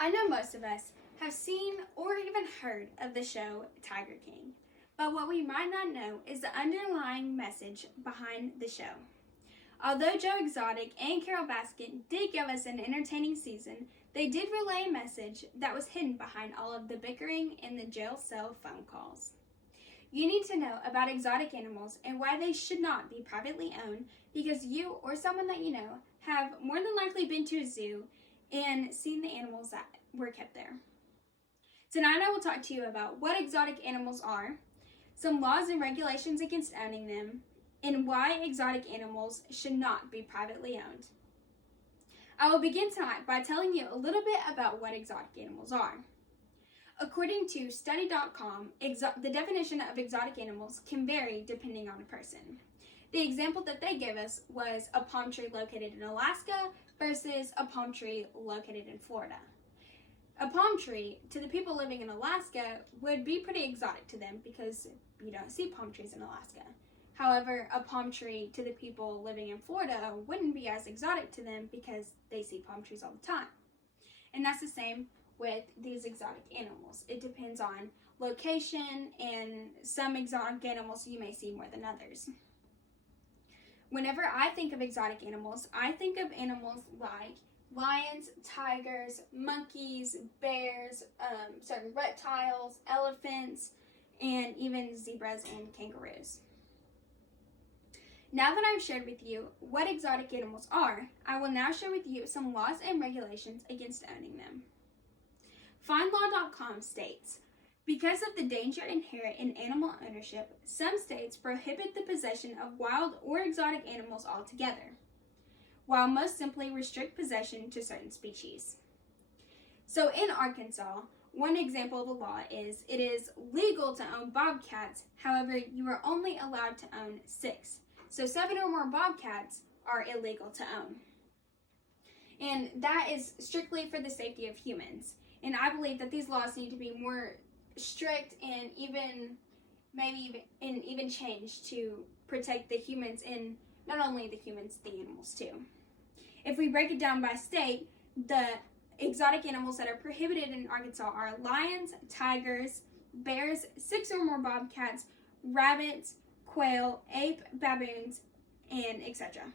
I know most of us have seen or even heard of the show Tiger King, but what we might not know is the underlying message behind the show. Although Joe Exotic and Carol Baskin did give us an entertaining season, they did relay a message that was hidden behind all of the bickering and the jail cell phone calls. You need to know about exotic animals and why they should not be privately owned because you or someone that you know have more than likely been to a zoo and seen the animals that were kept there. Tonight I will talk to you about what exotic animals are, some laws and regulations against owning them, and why exotic animals should not be privately owned. I will begin tonight by telling you a little bit about what exotic animals are. According to study.com, the definition of exotic animals can vary depending on a person. The example that they gave us was a palm tree located in Alaska versus a palm tree located in Florida. A palm tree, to the people living in Alaska, would be pretty exotic to them because you don't see palm trees in Alaska. However, a palm tree to the people living in Florida wouldn't be as exotic to them because they see palm trees all the time. And that's the same with these exotic animals. It depends on location, and some exotic animals you may see more than others. Whenever I think of exotic animals, I think of animals like lions, tigers, monkeys, bears, certain reptiles, elephants, and even zebras and kangaroos. Now that I've shared with you what exotic animals are, I will now share with you some laws and regulations against owning them. FindLaw.com states, because of the danger inherent in animal ownership, some states prohibit the possession of wild or exotic animals altogether, while most simply restrict possession to certain species. So in Arkansas, one example of the law is it is legal to own bobcats, however, you are only allowed to own 6. So 7 or more bobcats are illegal to own. And that is strictly for the safety of humans. And I believe that these laws need to be more strict and even changed to protect the humans, and not only the humans, the animals too. If we break it down by state, the exotic animals that are prohibited in Arkansas are lions, tigers, bears, 6 or more bobcats, rabbits, quail, ape, baboons, and etc.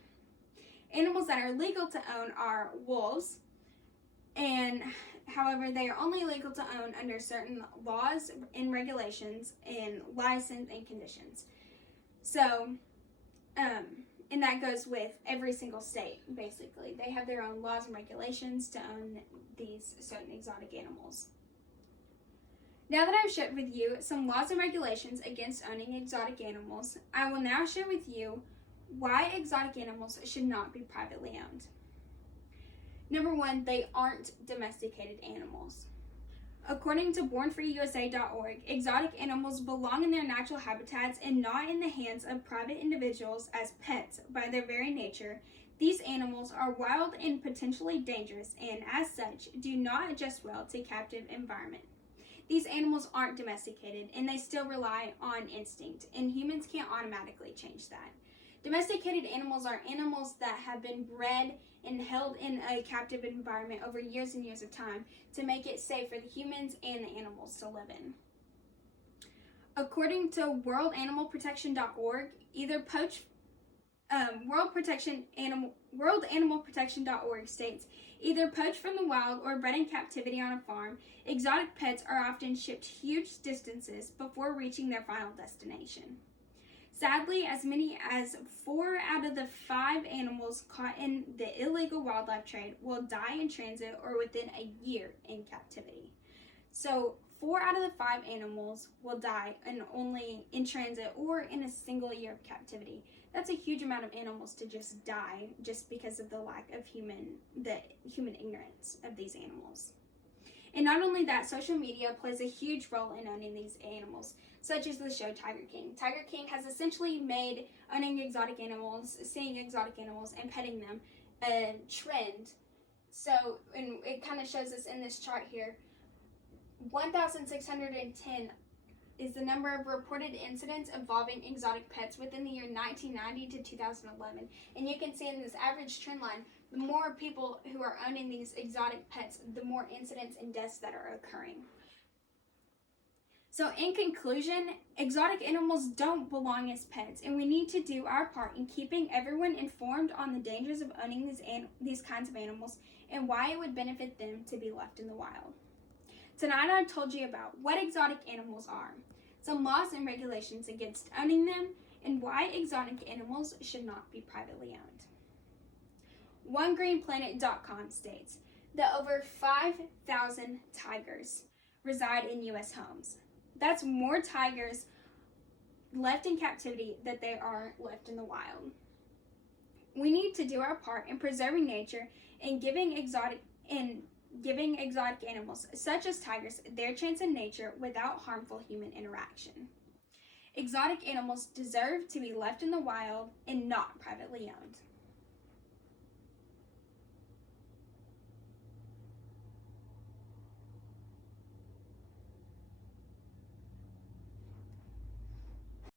Animals that are legal to own are wolves, and however, they are only legal to own under certain laws and regulations and license and conditions. So, and that goes with every single state, basically. They have their own laws and regulations to own these certain exotic animals. Now that I've shared with you some laws and regulations against owning exotic animals, I will now share with you why exotic animals should not be privately owned. Number 1, they aren't domesticated animals. According to bornfreeusa.org, exotic animals belong in their natural habitats and not in the hands of private individuals as pets by their very nature. These animals are wild and potentially dangerous and, as such, do not adjust well to captive environment. These animals aren't domesticated and they still rely on instinct, and humans can't automatically change that. Domesticated animals are animals that have been bred and held in a captive environment over years and years of time to make it safe for the humans and the animals to live in. According to worldanimalprotection.org, worldanimalprotection.org states, either poached from the wild or bred in captivity on a farm, exotic pets are often shipped huge distances before reaching their final destination. Sadly, as many as 4 out of the 5 animals caught in the illegal wildlife trade will die in transit or within a year in captivity. So 4 out of the 5 animals will die in transit or in a single year of captivity. That's a huge amount of animals to just die just because of the lack of human ignorance of these animals. And not only that, social media plays a huge role in owning these animals, such as the show Tiger King. Tiger King has essentially made owning exotic animals, seeing exotic animals, and petting them a trend. So, and it kind of shows us in this chart here, 1,610 is the number of reported incidents involving exotic pets within the year 1990 to 2011. And you can see in this average trend line, the more people who are owning these exotic pets, the more incidents and deaths that are occurring. So in conclusion, exotic animals don't belong as pets, and we need to do our part in keeping everyone informed on the dangers of owning these kinds of animals and why it would benefit them to be left in the wild. Tonight I told you about what exotic animals are, some laws and regulations against owning them, and why exotic animals should not be privately owned. OneGreenPlanet.com states that over 5,000 tigers reside in U.S. homes. That's more tigers left in captivity than there are left in the wild. We need to do our part in preserving nature and giving exotic animals, such as tigers, their chance in nature without harmful human interaction. Exotic animals deserve to be left in the wild and not privately owned.